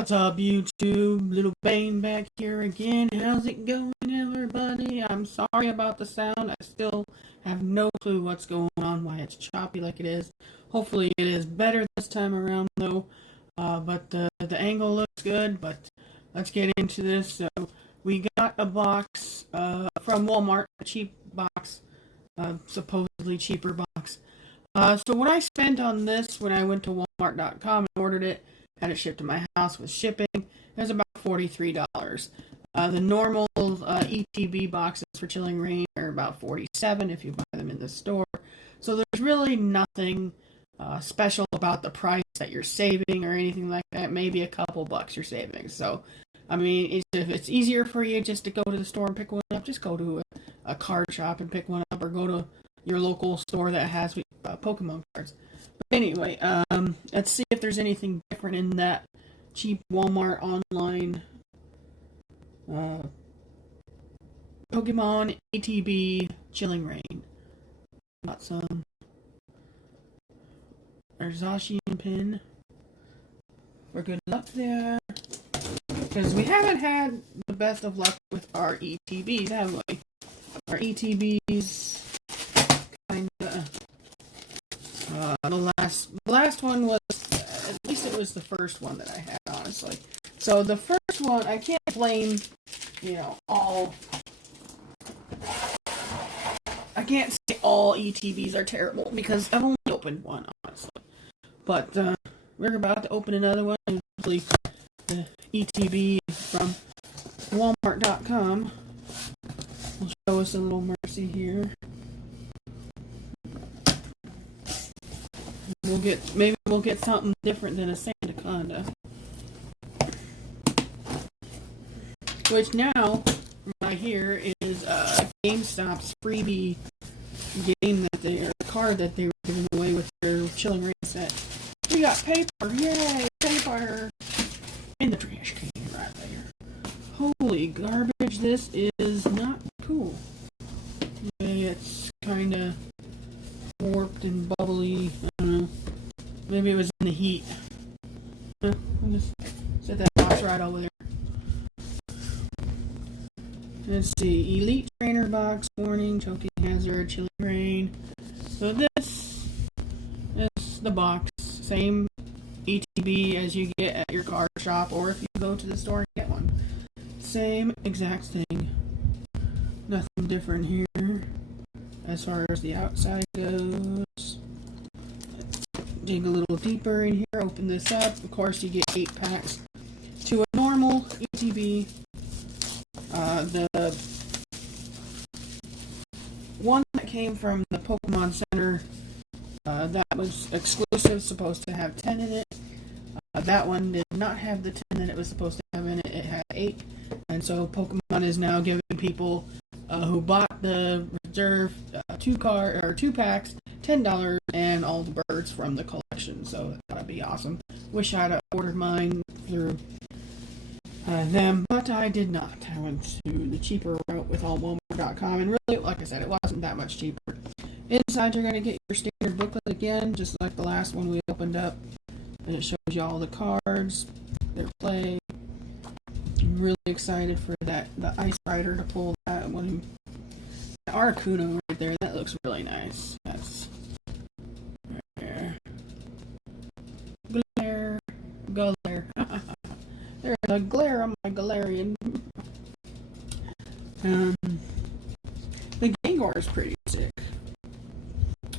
What's up, YouTube? Little Bane back here again. How's it going, everybody? I'm sorry about the sound. I still have no clue what's going on, why it's choppy like it is. Hopefully it is better this time around, though. But the angle looks good, but let's get into this. So, we got a box from Walmart, a cheap box, supposedly cheaper box. So what I spent on this when I went to Walmart.com and ordered it, had it shipped to my house with shipping, it was about $43. The normal ETB boxes for Chilling Reign are about $47 if you buy them in the store. So there's really nothing special about the price that you're saving or anything like that. Maybe a couple bucks you're saving. So, I mean, if it's easier for you just to go to the store and pick one up, just go to a card shop and pick one up, or go to your local store that has Pokemon cards. But anyway, let's see if there's anything different in that cheap Walmart online Pokemon ATB Chilling Reign. Got some Zacian pin for good luck there. Because we haven't had the best of luck with our ETBs, have we? Our ETBs kinda... the last one was, at least it was the first one that I had, honestly. So the first one, I can't blame, I can't say all ETBs are terrible, because I've only opened one, honestly. But we're about to open another one, and usually the ETB from Walmart.com will show us a little mercy here. Maybe we'll get something different than a Sandaconda. Which now, right here, is GameStop's freebie game card that they were giving away with their Chilling Reign set. We got paper! Yay! Paper! In the trash can right there. Holy garbage, this is not cool. Okay, it's kinda warped and bubbly. I don't know. Maybe it was in the heat. I'll just set that box right over there. Let's see. Elite Trainer box, warning, choking hazard, Chilling Reign. So this is the box. Same ETB as you get at your card shop, or if you go to the store and get one. Same exact thing. Nothing different here as far as the outside goes. Let's dig a little deeper in here, open this up. Of course, you get 8 packs to a normal ETB. The one that came from the Pokemon Center, that was exclusive, supposed to have 10 in it. That one did not have the 10 that it was supposed to have in it. It had 8. And so Pokemon is now giving people who bought the reserve 2 packs, $10, and all the birds from the collection. So that'd be awesome. Wish I'd ordered mine through them, but I did not. I went to the cheaper route with allwalmart.com, and really, like I said, it wasn't that much cheaper. Inside, you're going to get your standard booklet again, just like the last one we opened up, and it shows you all the cards, their play. I'm really excited for the Ice Rider to pull that one. The Articuno right there, that looks really nice. That's right there. Glare. There's a glare on my Galarian. The Gengar is pretty sick.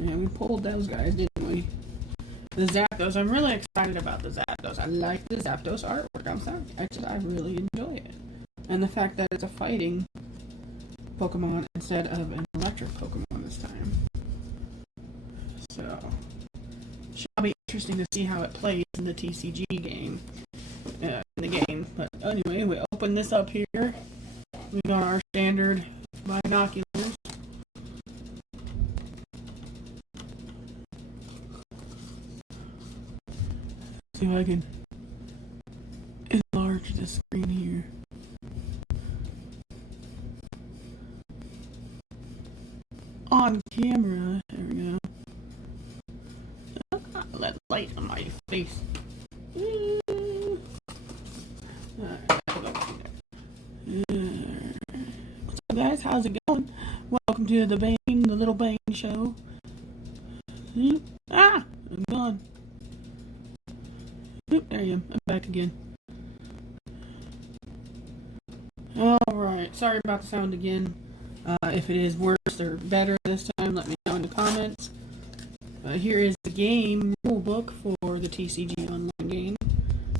Yeah, we pulled those guys, didn't we? The Zapdos, I'm really excited about the Zapdos. I like the Zapdos artwork. I really enjoy it. And the fact that it's a fighting Pokemon instead of an electric Pokemon this time. So, shall be interesting to see how it plays in the TCG game. But anyway, we open this up here. We got our standard binoculars. See if I can enlarge the screen here. On camera, there we go. Let light on my face. What's up, guys? How's it going? Welcome to the Little Bane Show. I'm gone. There I am. I'm back again. Alright, sorry about the sound again. If it is worse or better this time, let me know in the comments. Here is the game rulebook for the TCG Online game.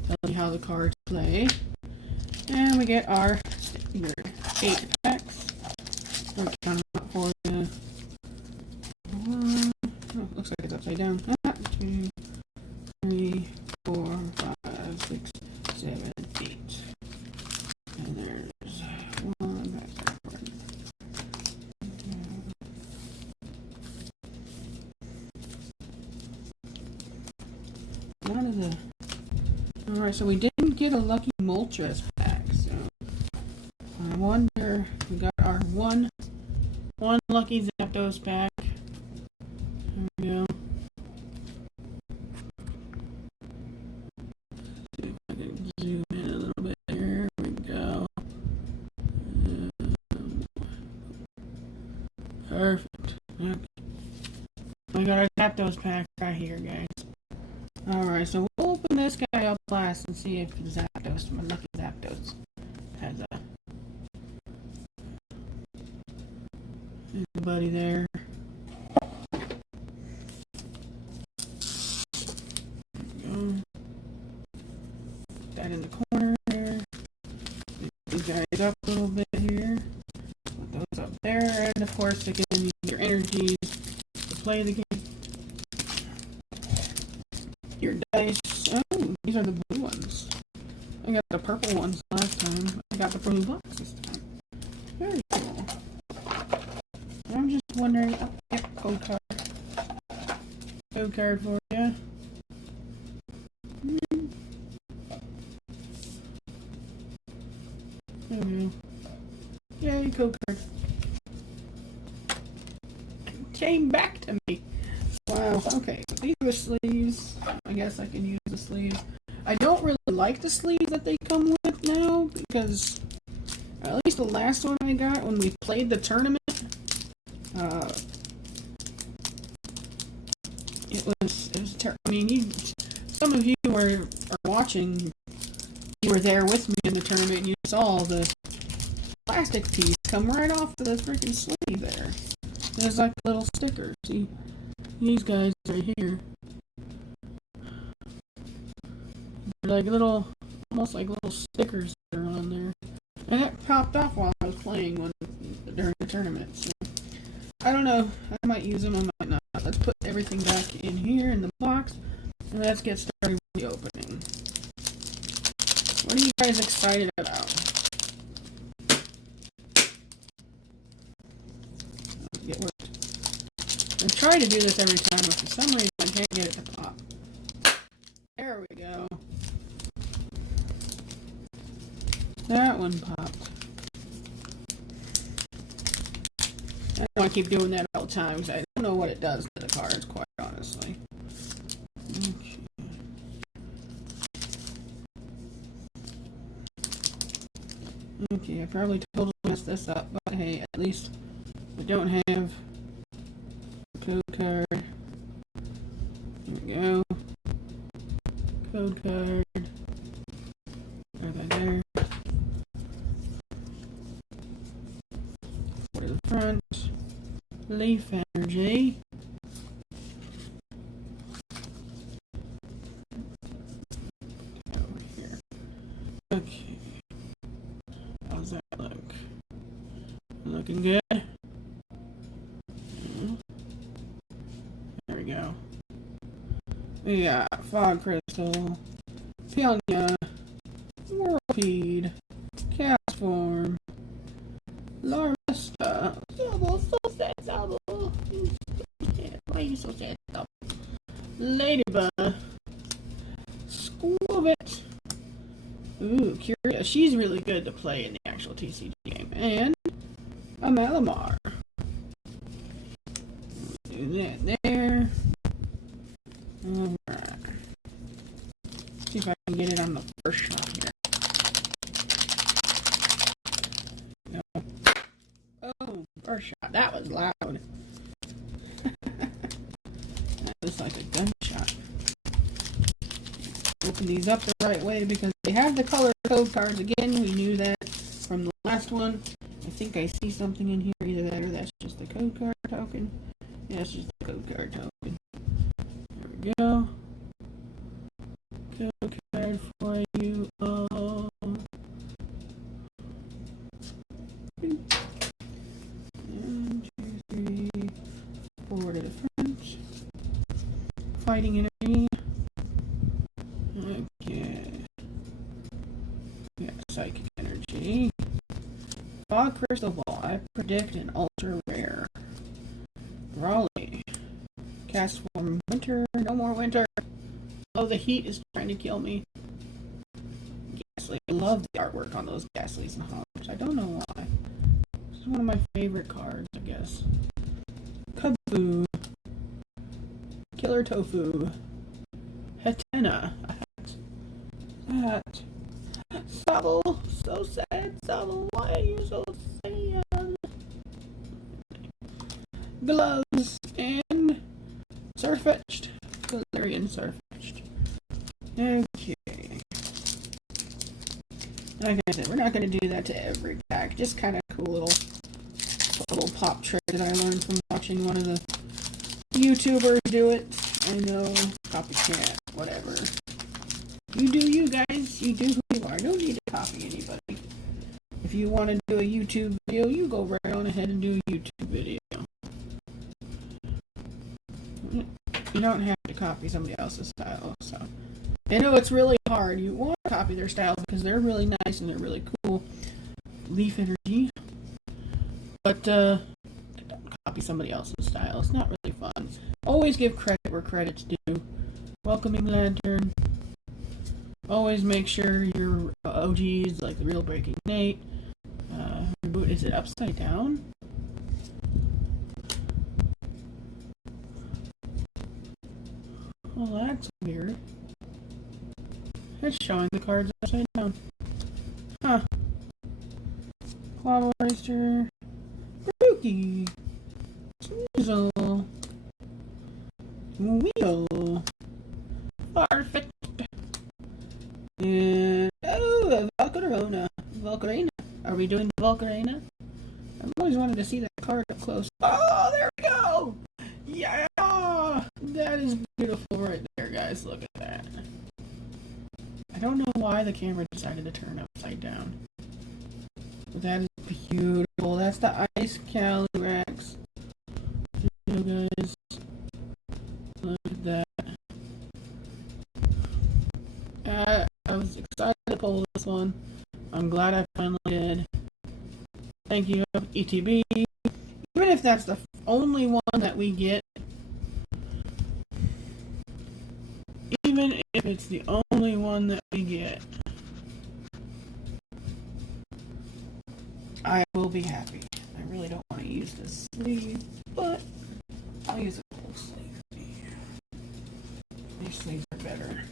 Tells you how the cards play. And we get our 8 packs. I'll count them up for you. Looks like it's upside down. 2, 3, 4, 5, 6, 7, 8. And there's 1 back. None of the. Alright, so we didn't get a Lucky Moltres pack, so I wonder. We got our one Lucky Zapdos pack. There we go. See if I can zoom in a little bit. There we go. Perfect. Okay. We got our Zapdos pack right here, guys. Alright, so we'll open this guy up last and see if Zapdos, my Lucky Zapdos, has anybody there. Go. Put that in the corner there. Pick these guys up a little bit here. Put those up there, and of course, again, use your energies to play the game. Your dice. Oh, these are the blue ones. I got the purple ones last time. I got the blue box this time. Very cool. I'm just wondering. Oh, yep, code card. Code card for you. There we go. Yay, code card. Came back to me. Wow, okay, so these are the sleeves. I guess I can use the sleeves. I don't really like the sleeves that they come with now, because at least the last one I got when we played the tournament, it was I mean, some of you are watching, you were there with me in the tournament, and you saw the plastic piece come right off of the freaking sleeve there. There's like little stickers, see? These guys right here. They're like little, almost like little stickers that are on there. And that popped off while I was playing during the tournament. So, I don't know. I might use them, I might not. Let's put everything back in here in the box. And let's get started with the opening. What are you guys excited about? Get worked. I try to do this every time, but for some reason I can't get it to pop. There we go. That one popped. I don't want to keep doing that all the time because I don't know what it does to the cards, quite honestly. Okay, I probably totally messed this up, but hey, at least we don't have code card. There we go. Code card. Right by there. To the front. Leaf energy. Over here. Okay. How's that look? Looking good. There we go. We got Fog Crystal, Pioneer, Whirlpeed, Castform, Larvesta, Double, so sad, Double. Why are you so sad, Double? Ladybug, Squirvet. Ooh, Curious. She's really good to play in the actual TCG game. And a Malamar. Do that there. Alright. See if I can get it on the first shot here. That was loud. That was like a gunshot. Open these up the right way because they have the color code cards. Again, we knew that from the last one. I think I see something in here. Either that or that's just the code card token. Yeah, it's just the code card token. There we go. Code card for you all. And 2, 3, 4 to the front. Fighting energy. Okay. Yeah, psychic energy. Fog crystal ball. I predict an ultra rare. Raleigh. Cast form winter. No more winter. Oh, the heat is trying to kill me. Ghastly. I love the artwork on those Ghastlies and Hogs. I don't know why. This is one of my favorite cards, I guess. Kubfu. Killer Tofu. Hetena. Hat. Sabo. So sad. Sabo, why are you so sad? Gloves. And Surfetched. Galarian Surfetched. Okay. Like I said, we're not going to do that to every pack. Just kind of cool little pop trick that I learned from watching one of the YouTubers do it. I know, copycat, whatever. You do you guys. You do who you are. No need to copy anybody. If you want to do a YouTube video, you go right on ahead and do a YouTube video. You don't have to copy somebody else's style. So I know it's really hard. You want to copy their style because they're really nice and they're really cool. Leaf energy. But don't copy somebody else's style. It's not really fun. Always give credit where credit's due. Welcoming Lantern. Always make sure your OGs, like the Real Breaking Nate. Is it upside down? Well, that's weird. It's showing the cards upside down. Huh. Claw Oyster. Spooky. Sneasel. Wheel. Farfetch'd. And oh, Volcarona. Volcarona. Are we doing the Volcarona? I've always wanted to see that card up close. Oh, there we go! Yeah! That is beautiful right there, guys. Look at that. I don't know why the camera decided to turn upside down. But that is beautiful. That's the Ice Calyrex. You guys, look at that. I was excited to pull this one. I'm glad I finally did. Thank you, ETB. Even if that's the only one that we get, even if it's the only one that we get, I will be happy. I really don't want to use this sleeve, but I'll use a full sleeve. These sleeves are better.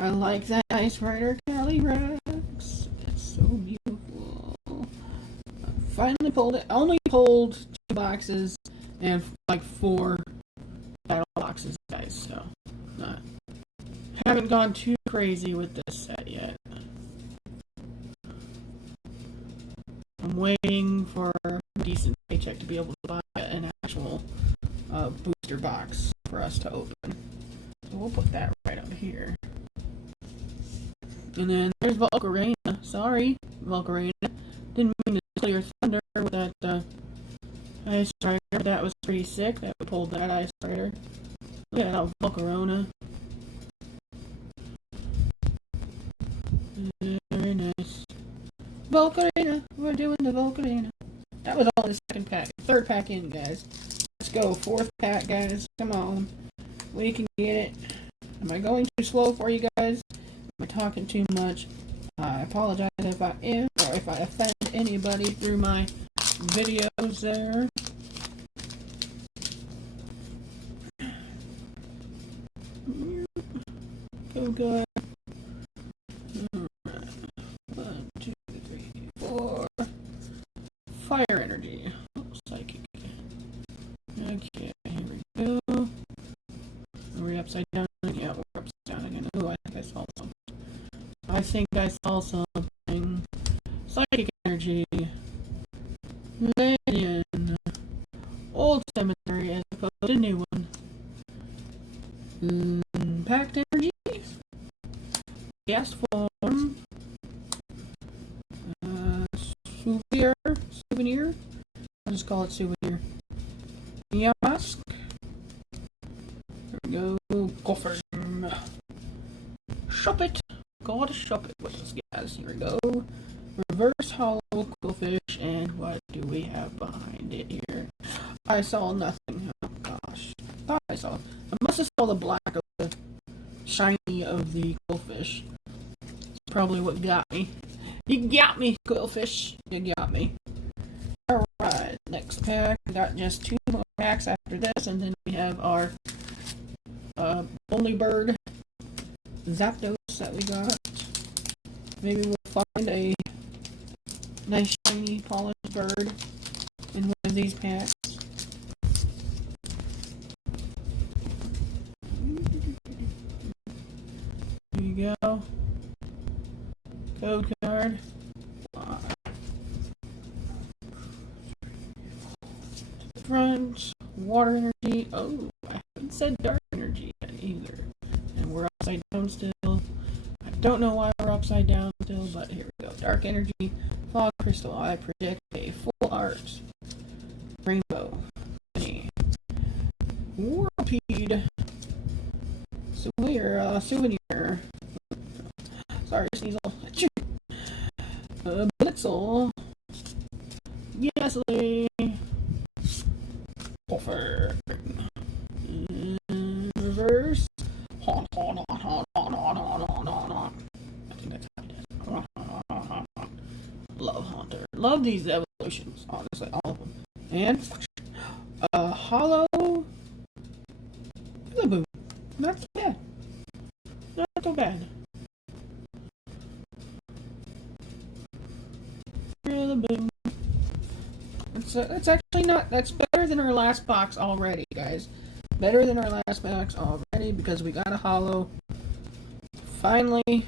I like that Ice Rider Calyrex. It's so beautiful. I finally pulled it. I only pulled 2 boxes and like 4 battle boxes, guys. So, haven't gone too crazy with this set yet. I'm waiting for a decent paycheck to be able to buy an actual booster box for us to open. So we'll put that right up here. And then there's Volcarona. Sorry, Volcarona. Didn't mean to clear thunder with that Ice Rider. That was pretty sick that we pulled that Ice Rider. Look at that Volcarona. Very nice. Volcarona. We're doing the Volcarona. That was all in the second pack. Third pack in, guys. Let's go. 4th pack, guys. Come on. We can get it. Am I going too slow for you guys? Am I talking too much? I apologize if I am, or if I offend anybody through my videos there. Go good. Alright. 1, 2, 3, 4. upside down? Yeah, we're upside down again. Ooh, I think I saw something. I think I saw something. Psychic energy. Legend. Old cemetery as opposed to new one. Packed energy. Gas form. Souvenir. I'll just call it souvenir. Mask. There we go. Coffin. Shop it. Gotta shop it with this gas. Here we go. Reverse hollow quillfish. And what do we have behind it here? I saw nothing. Oh gosh. I must have saw the black of the shiny of the quillfish. It's probably what got me. You got me, quillfish. You got me. Alright, next pack. We got just 2 more packs after this, and then we have our only bird Zapdos that we got. Maybe we'll find a nice shiny polished bird in one of these packs. Here you go. Code card. Front. Water energy. Oh, I haven't said dark energy yet either. And we're upside down still. I don't know why we're upside down still, but here we go. Dark energy. Fog crystal. I predict a full art. Rainbow. Whirlpeed. Souvenir. Sorry, Sneasel. Blitzel. Gastly. Puffer. Reverse. Haunt. I think that's how it is. Love Haunter. Love these evolutions, honestly, all of them. And hollow. Rillaboom. Not so bad. Not so bad. Rillaboom. It's actually not. That's better than our last box already, guys. Better than our last box already because we got a hollow. Finally,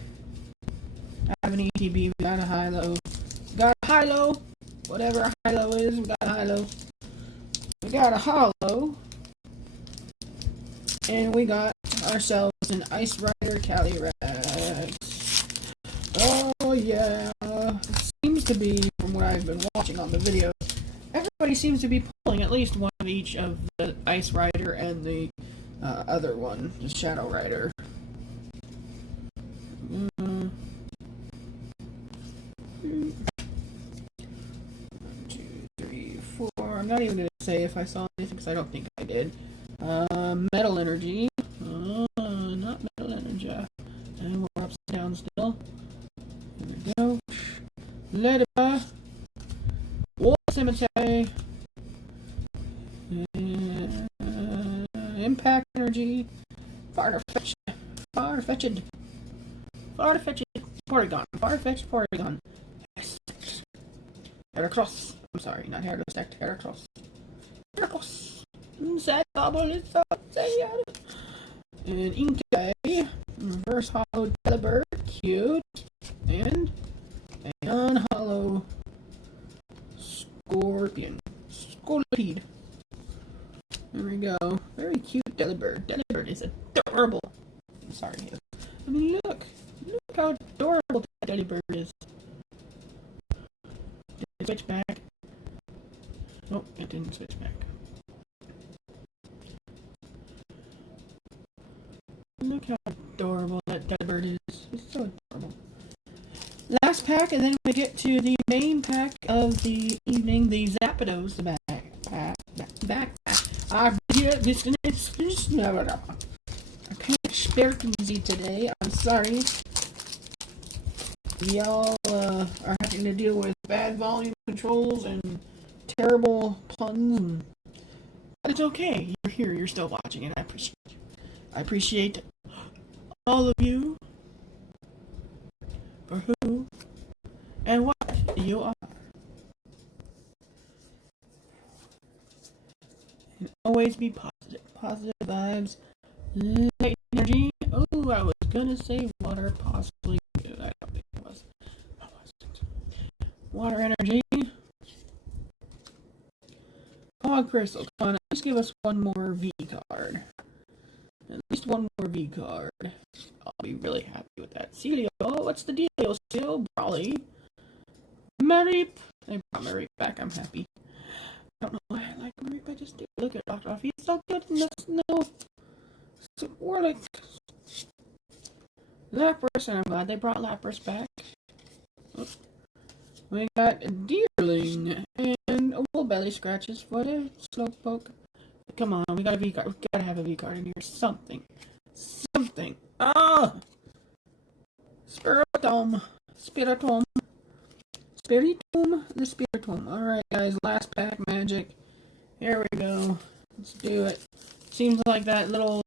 I have an ETB. We got a high-low. Got a high-low. Whatever a high-low is, we got a high-low. We got a hollow. And we got ourselves an Ice Rider Calyrex. Oh, yeah. It seems to be, from what I've been watching on the video, everybody seems to be pulling at least one of each of the Ice Rider and the other one, the Shadow Rider. 1, 2, 3, 4. I'm not even going to say if I saw anything because I don't think I did. Metal Energy. Not Metal Energy. And we're upside down still. Here we go. Ladybug. War Cemetery. Impact Energy. Farfetch'd. Porygon. Yes. Heracross. I'm sorry, not Heracross. Heracross. Sad Bubble is so sad. And Inkay. Reverse Hollow Delibird. Cute. And a non-hollow Scorpion. Scolipede. There we go. Very cute Delibird. Delibird is adorable. I'm sorry. I mean, look how adorable Delibird is. Did it switch back? Oh, it didn't switch back. Look how adorable that Delibird is. It's so adorable. Last pack, and then we get to the main pack of the evening, the Zapdos backpack. I can't spare easy today. I'm sorry. Y'all are having to deal with bad volume controls and terrible puns, but it's okay. You're here. You're still watching, and I appreciate you. I appreciate all of you for who and what you are. And always be positive. Positive vibes Light energy. Oh, I was gonna say water, possibly. I don't think it was. I wasn't. Water energy. Come on, Crystal. Come on. At least give us one more V card. At least one more V card. I'll be really happy with that. Celio. What's the deal, Celio? Brawly. Mareep. They brought Mareep back. I'm happy. I don't know why I like Mareep. I just do. Look at Dr. Off. He's so good in the snow. So Warlick. Lapras, and I'm glad they brought Lapras back. Oops. We got Deerling and a Wool Belly Scratches for the Slowpoke. Come on, we got a V card. We gotta have a V card in here. Something. Something. Ah! Spiritomb. Spiritomb. Spiritomb. The Spiritomb. Alright, guys. Last pack magic. Here we go. Let's do it. Seems like that little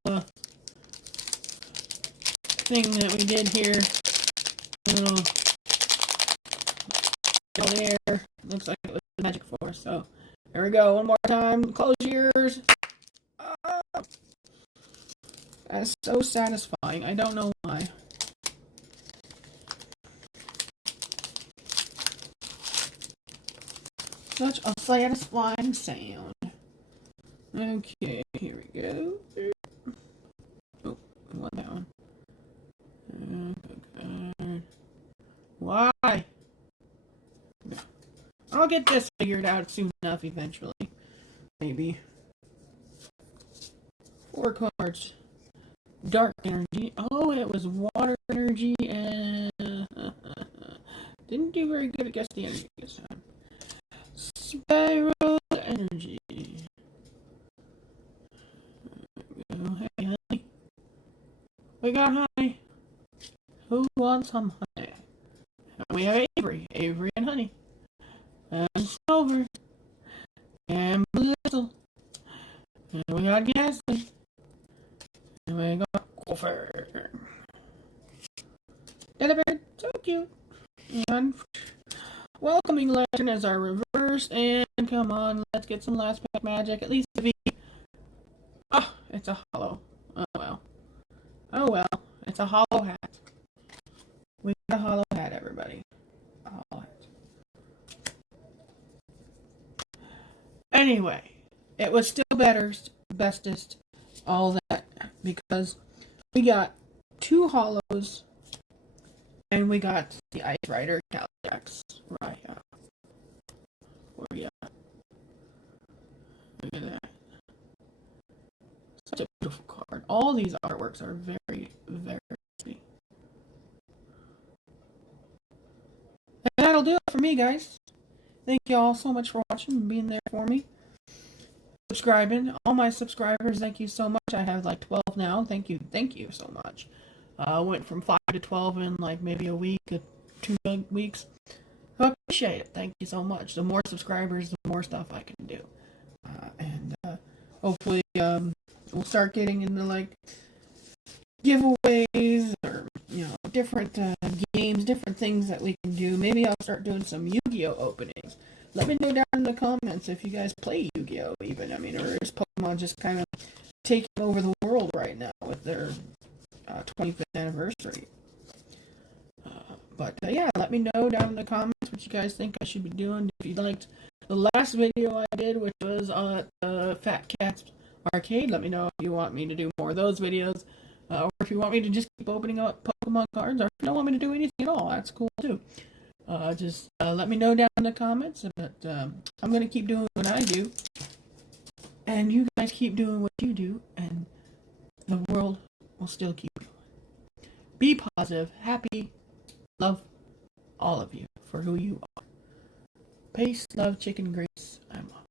thing that we did here. Little there. Looks like it was magic for us. So, here we go. One more time. Close your ears. That's so satisfying. I don't know why. Such a satisfying sound. Okay, here we go. Oh, I want that one. Okay. Why? I'll get this figured out soon enough eventually. Maybe. 4 cards. Dark energy. Oh, it was water energy and didn't do very good against the energy this time. Spiral energy. Hey, honey. We got honey. Who wants some honey? We have Avery. Avery and honey. And Silver. And Blizzle. And we got Ghastly. And we got Gopher. Delibird, so cute. And Welcoming Lantern as our reverse. And come on, let's get some last pack magic. At least a V. Ah, it's a hollow. Oh well. Oh well. It's a hollow hat. We got a hollow hat, everybody. A hollow hat. Anyway, it was still better, bestest, all that, because we got 2 hollows, and we got the Ice Rider Calyrex. Right. Where we at? Look at that. Such a beautiful card. All these artworks are very, very pretty. And that'll do it for me, guys. Thank you all so much for watching and being there for me. Subscribing. All my subscribers, thank you so much. I have like 12 now. Thank you so much. I went from 5 to 12 in like maybe a week, 2 weeks. I appreciate it. Thank you so much. The more subscribers, the more stuff I can do. And hopefully we'll start getting into like giveaways or different games, different things that we can do. Maybe I'll start doing some Yu-Gi-Oh openings. Let me know down in the comments if you guys play Yu-Gi-Oh even. I mean, or is Pokemon just kind of taking over the world right now with their 25th anniversary? But yeah, let me know down in the comments what you guys think I should be doing. If you liked the last video I did, which was on Fat Cats Arcade, let me know if you want me to do more of those videos. Or if you want me to just keep opening up Pokemon cards, or if you don't want me to do anything at all, that's cool too. Just let me know down in the comments. But I'm going to keep doing what I do. And you guys keep doing what you do. And the world will still keep going. Be positive, happy, love all of you for who you are. Peace, love, chicken grease. I'm off.